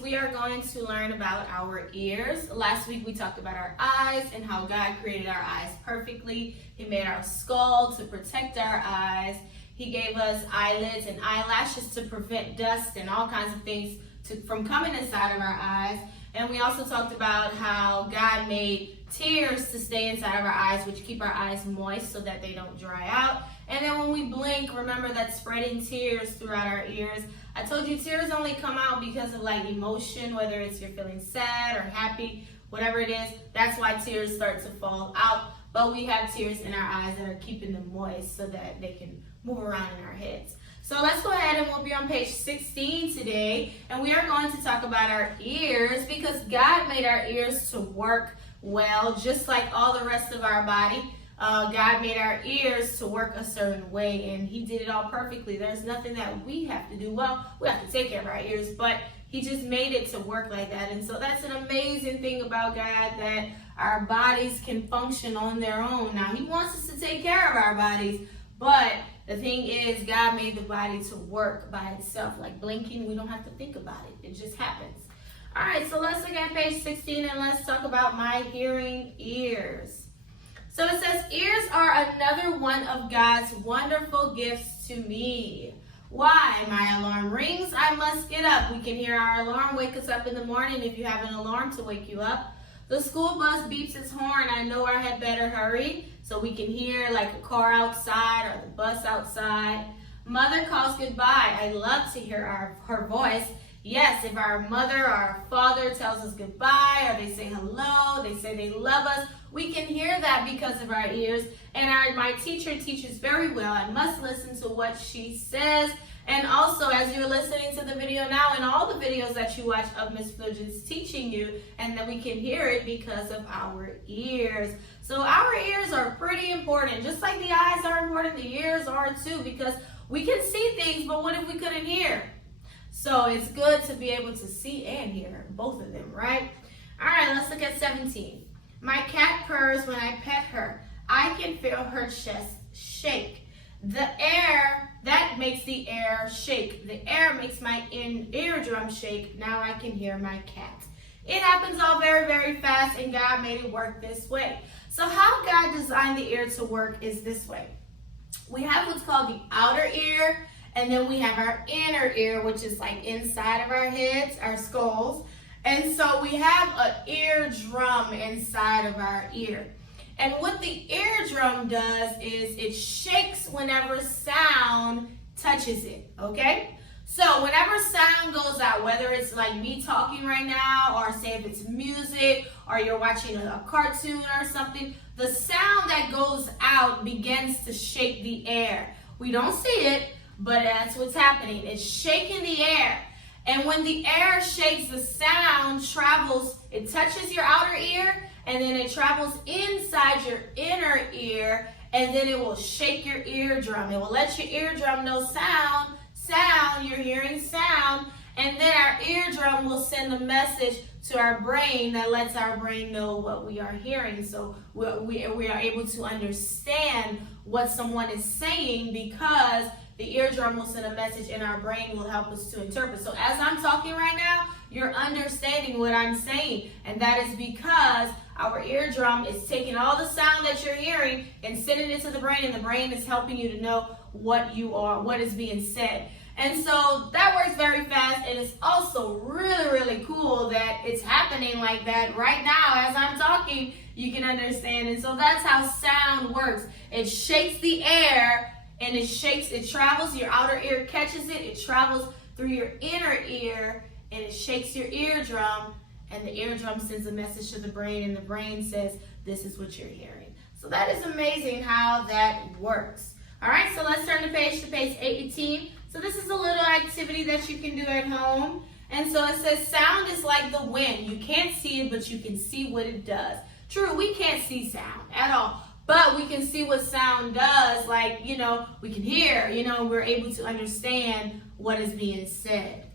we are going to learn about our ears. Last week we talked about our eyes and how God created our eyes perfectly. He made our skull to protect our eyes. He gave us eyelids and eyelashes to prevent dust and all kinds of things from coming inside of our eyes. And we also talked about how God made tears to stay inside of our eyes, which keep our eyes moist so that they don't dry out. And then when we blink, remember that spreading tears throughout our ears. I told you tears only come out because of like emotion, whether it's you're feeling sad or happy, whatever it is. That's why tears start to fall out. But we have tears in our eyes that are keeping them moist so that they can move around in our heads. So let's go ahead and we'll be on page 16 today. And we are going to talk about our ears because God made our ears to work well, just like all the rest of our body. God made our ears to work a certain way, and He did it all perfectly. There's nothing that we have to do. Well, we have to take care of our ears, but He just made it to work like that. And so that's an amazing thing about God, that our bodies can function on their own. Now, He wants us to take care of our bodies, but the thing is, God made the body to work by itself. Like blinking, we don't have to think about it. It just happens. All right, so let's look at page 16 and let's talk about my hearing ears. So it says, ears are another one of God's wonderful gifts to me. Why? My alarm rings, I must get up. We can hear our alarm wake us up in the morning if you have an alarm to wake you up. The school bus beeps its horn, I know I had better hurry. So we can hear like a car outside or the bus outside. Mother calls goodbye. I love to hear her voice. Yes, if our mother or our father tells us goodbye, or they say hello, they say they love us, we can hear that because of our ears. And my teacher teaches very well. I must listen to what she says. And also, as you're listening to the video now and all the videos that you watch of Miss Flugent's teaching you, and that we can hear it because of our ears. So our ears are pretty important. Just like the eyes are important, the ears are too, because we can see things, but what if we couldn't hear? So it's good to be able to see and hear, both of them, right? All right, let's look at 17. My cat purrs when I pet her. I can feel her chest shake. The air, that makes the air shake. The air makes my eardrum shake. Now I can hear my cat. It happens all very, very fast, and God made it work this way. So how God designed the ear to work is this way. We have what's called the outer ear, and then we have our inner ear, which is like inside of our heads, our skulls. And so we have an eardrum inside of our ear. And what the eardrum does is it shakes whenever sound touches it, okay? So whenever sound goes out, whether it's like me talking right now, or say if it's music, or you're watching a cartoon or something, the sound that goes out begins to shake the air. We don't see it, but that's what's happening. It's shaking the air. And when the air shakes, the sound travels, it touches your outer ear, and then it travels inside your inner ear, and then it will shake your eardrum. It will let your eardrum know sound, you're hearing sound, and then our eardrum will send a message to our brain that lets our brain know what we are hearing. So we are able to understand what someone is saying because the eardrum will send a message and our brain will help us to interpret. So as I'm talking right now, you're understanding what I'm saying. And that is because our eardrum is taking all the sound that you're hearing and sending it to the brain, and the brain is helping you to know what is being said. And so that works very fast, and it's also really, really cool that it's happening like that right now as I'm talking. You can understand. And so that's how sound works. It shakes the air, and it travels, your outer ear catches it, it travels through your inner ear, and it shakes your eardrum, and the eardrum sends a message to the brain, and the brain says, this is what you're hearing. So that is amazing how that works. All right, so let's turn the page to page 18. So this is a little activity that you can do at home. And so it says, sound is like the wind. You can't see it, but you can see what it does. True, we can't see sound at all. But we can see what sound does, like, we can hear, we're able to understand what is being said.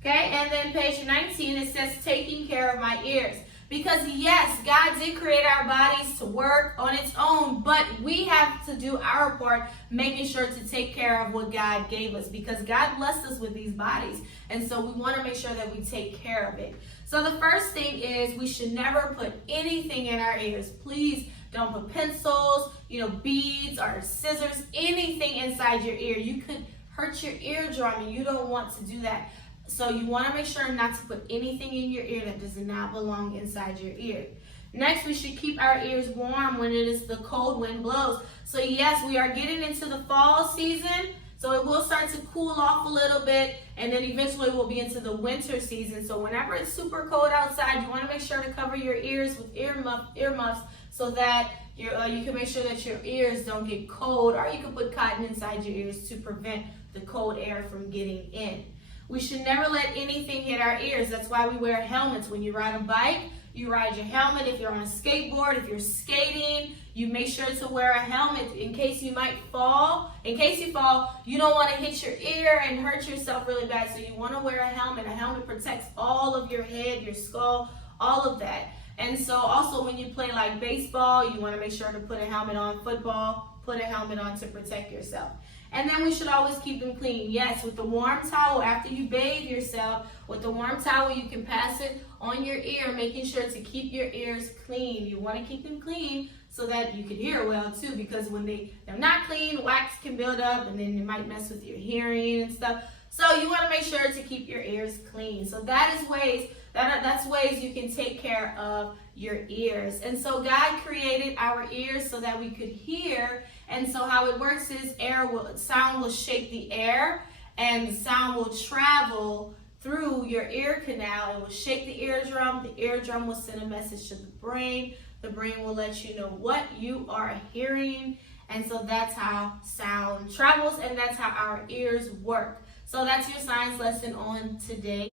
Okay, and then page 19, it says taking care of my ears. Because yes, God did create our bodies to work on its own, but we have to do our part, making sure to take care of what God gave us, because God blessed us with these bodies. And so we want to make sure that we take care of it. So the first thing is we should never put anything in our ears. Please don't put pencils, beads or scissors, anything inside your ear. You could hurt your eardrum, and you don't want to do that. So you want to make sure not to put anything in your ear that does not belong inside your ear. Next, we should keep our ears warm when it is the cold wind blows. So yes, we are getting into the fall season, so it will start to cool off a little bit, and then eventually we'll be into the winter season. So whenever it's super cold outside, you want to make sure to cover your ears with earmuffs so that you can make sure that your ears don't get cold, or you can put cotton inside your ears to prevent the cold air from getting in. We should never let anything hit our ears. That's why we wear helmets. When you ride a bike, you ride your helmet. If you're on a skateboard, if you're skating, you make sure to wear a helmet in case you might fall. In case you fall, you don't want to hit your ear and hurt yourself really bad. So you want to wear a helmet. A helmet protects all of your head, your skull, all of that. And so also when you play like baseball, you want to make sure to put a helmet on. Football, put a helmet on to protect yourself. And then we should always keep them clean. Yes, with the warm towel, after you bathe yourself, with the warm towel, you can pass it on your ear, making sure to keep your ears clean. You want to keep them clean so that you can hear well too, because when they're not clean, wax can build up and then it might mess with your hearing and stuff. So you want to make sure to keep your ears clean. So that's ways you can take care of your ears. And so God created our ears so that we could hear. And so how it works is sound will shape the air, and the sound will travel through your ear canal. It will shake the eardrum. The eardrum will send a message to the brain. The brain will let you know what you are hearing. And so that's how sound travels, and that's how our ears work. So that's your science lesson on today.